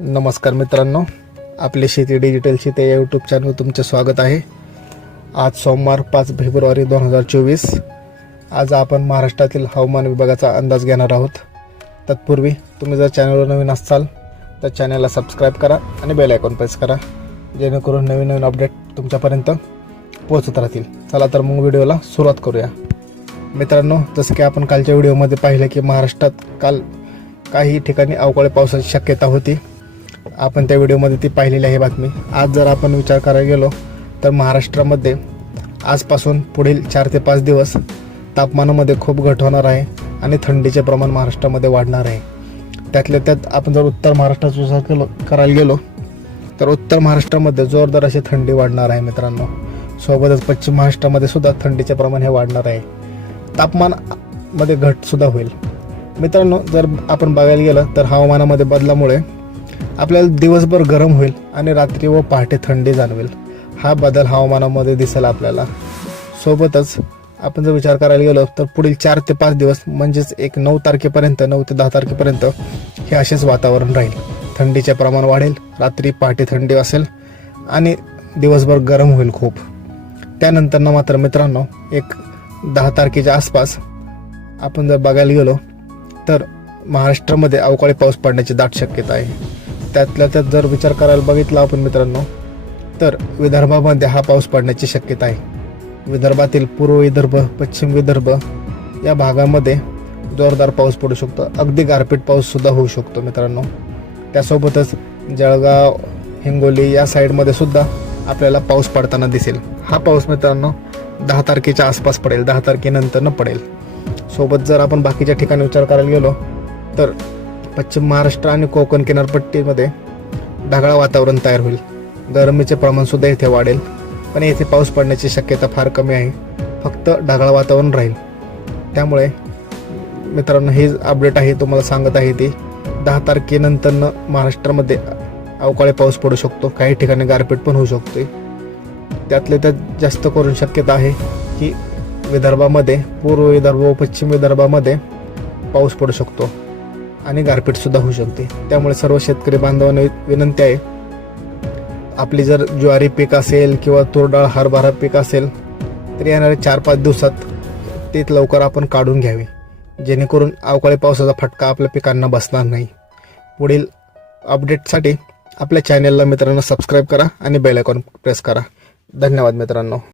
नमस्कार मित्रांनो आपले शेती डिजिटलशी ते यूट्यूब चॅनल तुमचे स्वागत आहे. आज सोमवार पाच फेब्रुवारी दोन हजार चोवीस. आज आपण महाराष्ट्रातील हवामान विभागाचा अंदाज घेणार आहोत. तत्पूर्वी तुम्ही जर चॅनलवर नवीन असाल तर चॅनलला सबस्क्राईब करा आणि बेल आयकॉन प्रेस करा जेणेकरून नवीन नवीन अपडेट तुमच्यापर्यंत पोहोचत राहतील. चला तर मग व्हिडिओला सुरुवात करूया. मित्रांनो जसं की आपण कालच्या व्हिडिओमध्ये पाहिलं की महाराष्ट्रात काल काही ठिकाणी अवकाळी पावसाची शक्यता होती. आपण त्या व्हिडिओमध्ये ती पाहिलेली आहे बातमी. आज जर आपण विचार करायला गेलो तर महाराष्ट्रामध्ये आजपासून पुढील चार ते पाच दिवस तापमानामध्ये खूप घट होणार आहे आणि थंडीचे प्रमाण महाराष्ट्रामध्ये वाढणार आहे. त्यातल्या त्यात आपण जर उत्तर महाराष्ट्राचा विचार केलो करायला गेलो तर उत्तर महाराष्ट्रामध्ये जोरदार अशी थंडी वाढणार आहे मित्रांनो. सोबतच पश्चिम महाराष्ट्रामध्ये सुद्धा थंडीचे प्रमाण हे वाढणार आहे. तापमानामध्ये घटसुद्धा होईल. मित्रांनो जर आपण बघायला गेलं तर हवामानामध्ये बदलामुळे आपल्याला दिवसभर गरम होईल आणि रात्री व पहाटे थंडी जाणवेल. हा बदल हवामानामध्ये दिसेल आपल्याला. सोबतच आपण जर विचार करायला गेलो तर पुढील चार ते पाच दिवस म्हणजेच एक नऊ तारखेपर्यंत नऊ ते दहा तारखेपर्यंत हे असेच वातावरण राहील. थंडीचे प्रमाण वाढेल रात्री पहाटे थंडी असेल आणि दिवसभर गरम होईल खूप. त्यानंतरनं मात्र मित्रांनो एक दहा तारखेच्या आसपास आपण जर बघायला गेलो तर महाराष्ट्रामध्ये अवकाळी पाऊस पडण्याची दाट शक्यता आहे. त्यातल्या त्यात जर विचार करायला बघितला आपण मित्रांनो तर विदर्भामध्ये हा पाऊस पडण्याची शक्यता आहे. विदर्भातील पूर्व विदर्भ पश्चिम विदर्भ या भागामध्ये जोरदार पाऊस पडू शकतो. अगदी गारपीट पाऊससुद्धा होऊ शकतो मित्रांनो. त्यासोबतच जळगाव हिंगोली या साईडमध्ये सुद्धा आपल्याला पाऊस पडताना दिसेल. हा पाऊस मित्रांनो दहा तारखेच्या आसपास पडेल. दहा तारखेनंतर न पडेल. सोबत जर आपण बाकीच्या ठिकाणी विचार करायला गेलो तर पश्चिम महाराष्ट्र आणि कोकण किनारपट्टीमध्ये ढगाळ वातावरण तयार होईल. गरमीचे प्रमाणसुद्धा येथे इथे वाढेल. पण येथे पाऊस पडण्याची शक्यता फार कमी आहे. फक्त ढगाळ वातावरण राहील. त्यामुळे मित्रांनो हे अपडेट आहे तुम्हाला सांगत आहे ती. दहा तारखेनंतरनं महाराष्ट्रामध्ये अवकाळी पाऊस पडू शकतो. काही ठिकाणी गारपीट पण होऊ शकते त्यातले त्यात जास्त करून शक्यता आहे की विदर्भामध्ये पूर्व विदर्भ व पश्चिम विदर्भामध्ये पाऊस पडू शकतो. आणि गारपीटसुद्धा होऊ शकते. त्यामुळे सर्व शेतकरी बांधवांना विनंती आहे आपली जर ज्वारी पीक असेल किंवा तुरडाळ हरभरा पीक असेल तर येणाऱ्या चार पाच दिवसात ते लवकर आपण काढून घ्यावे. जेणेकरून अवकाळी पावसाचा फटका आपल्या पिकांना बसणार नाही. पुढील अपडेटसाठी आपल्या चॅनेलला मित्रांनो सबस्क्राईब करा आणि बेल आयकॉन प्रेस करा. धन्यवाद मित्रांनो.